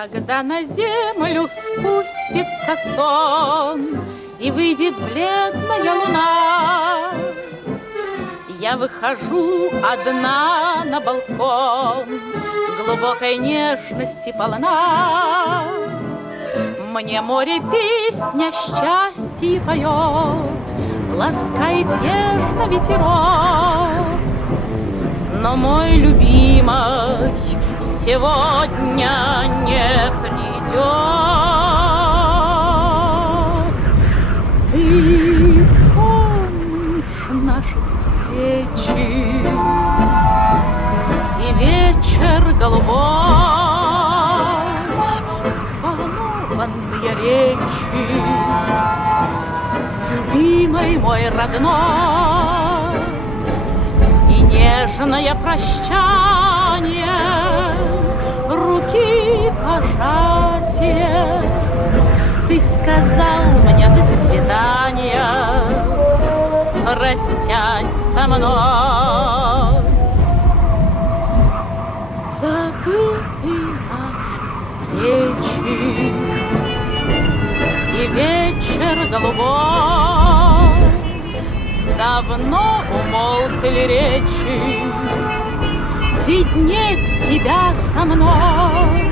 Когда на землю спустится сон и выйдет бледная луна, я выхожу одна на балкон, глубокой нежности полна. Мне море песня счастья поет, ласкает нежно ветерок. Но мой любимый сегодня не придет. Ты помнишь наши встречи и вечер голубой, взволнованные речи, любимый мой родной, и нежное прощание, руки пожатие. Ты сказал мне до свидания, простясь со мной. Забыты наши встречи и вечер голубой, давно умолкли речи, ведь нет тебя со мной.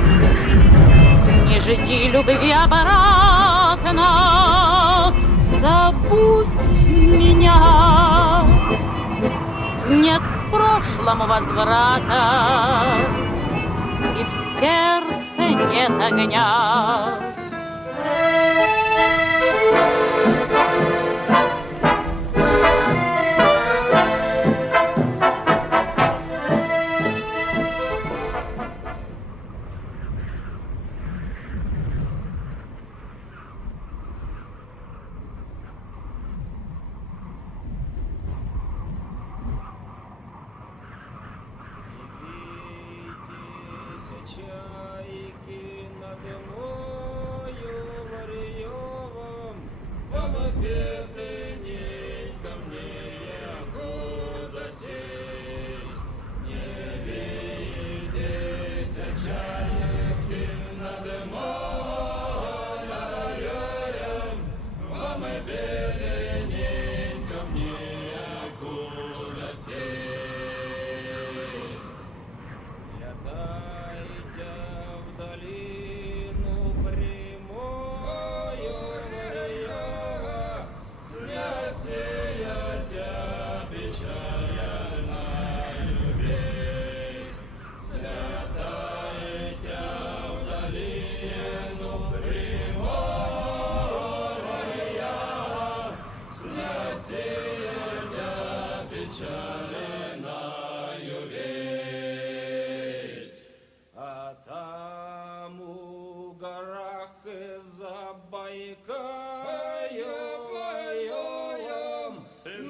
Не жди любви обратно, забудь меня. Нет к прошлому возврата, и в сердце нет огня.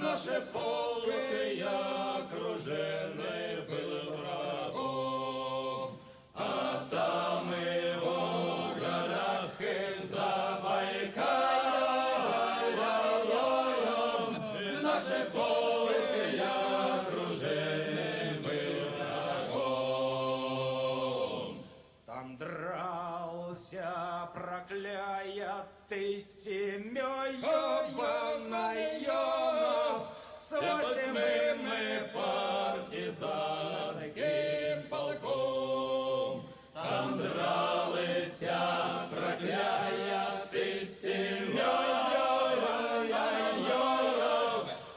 Наше полки, як окружене было врагом, а там и в горах и Забайкальем наше полки, як окружене было врагом. Там дрался проклятый Семёнов наём, с восьмым партизанским полком. Там дралися проклятый Семёнов,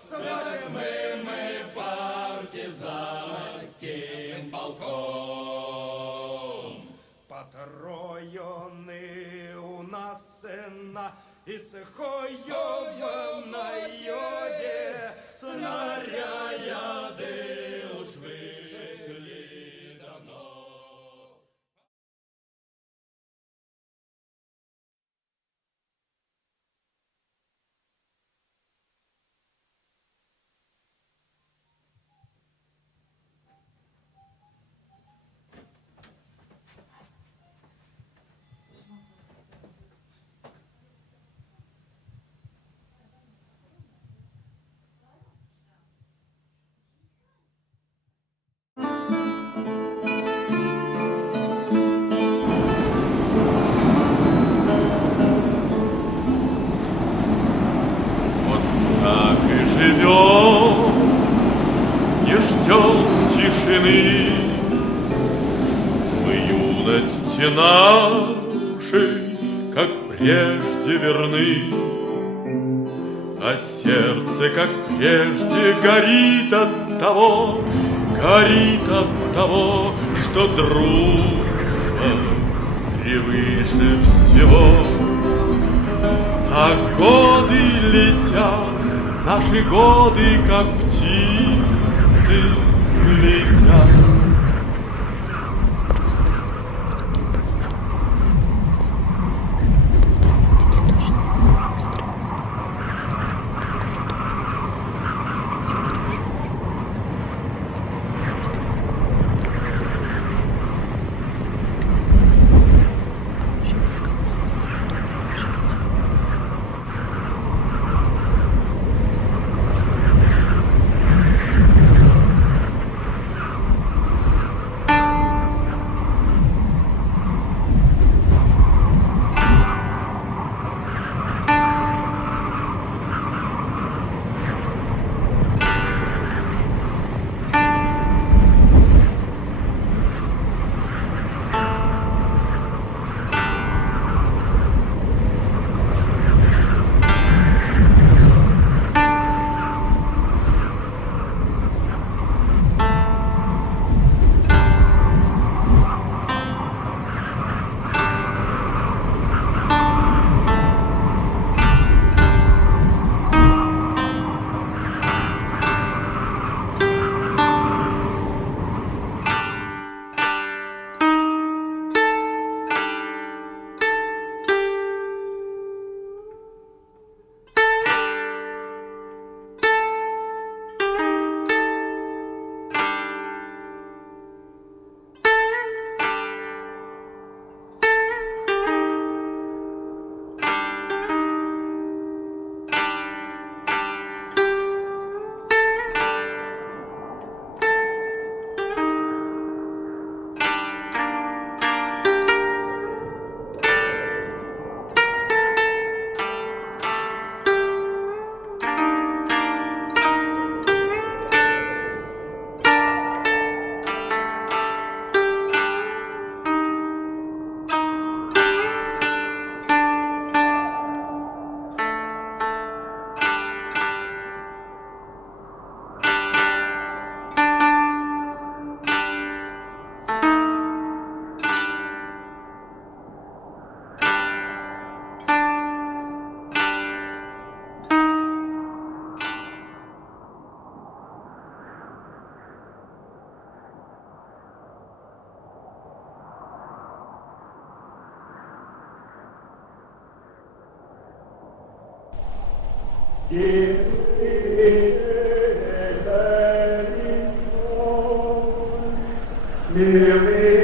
с восьмым партизанским полком. Потроены у нас сына Исхоёвом на йоде, снаряды уж вышли давно. Юности нашей, как прежде, верны, а сердце, как прежде, горит от того, что дружба превыше всего. А годы летят, наши годы, как птицы, летят. Live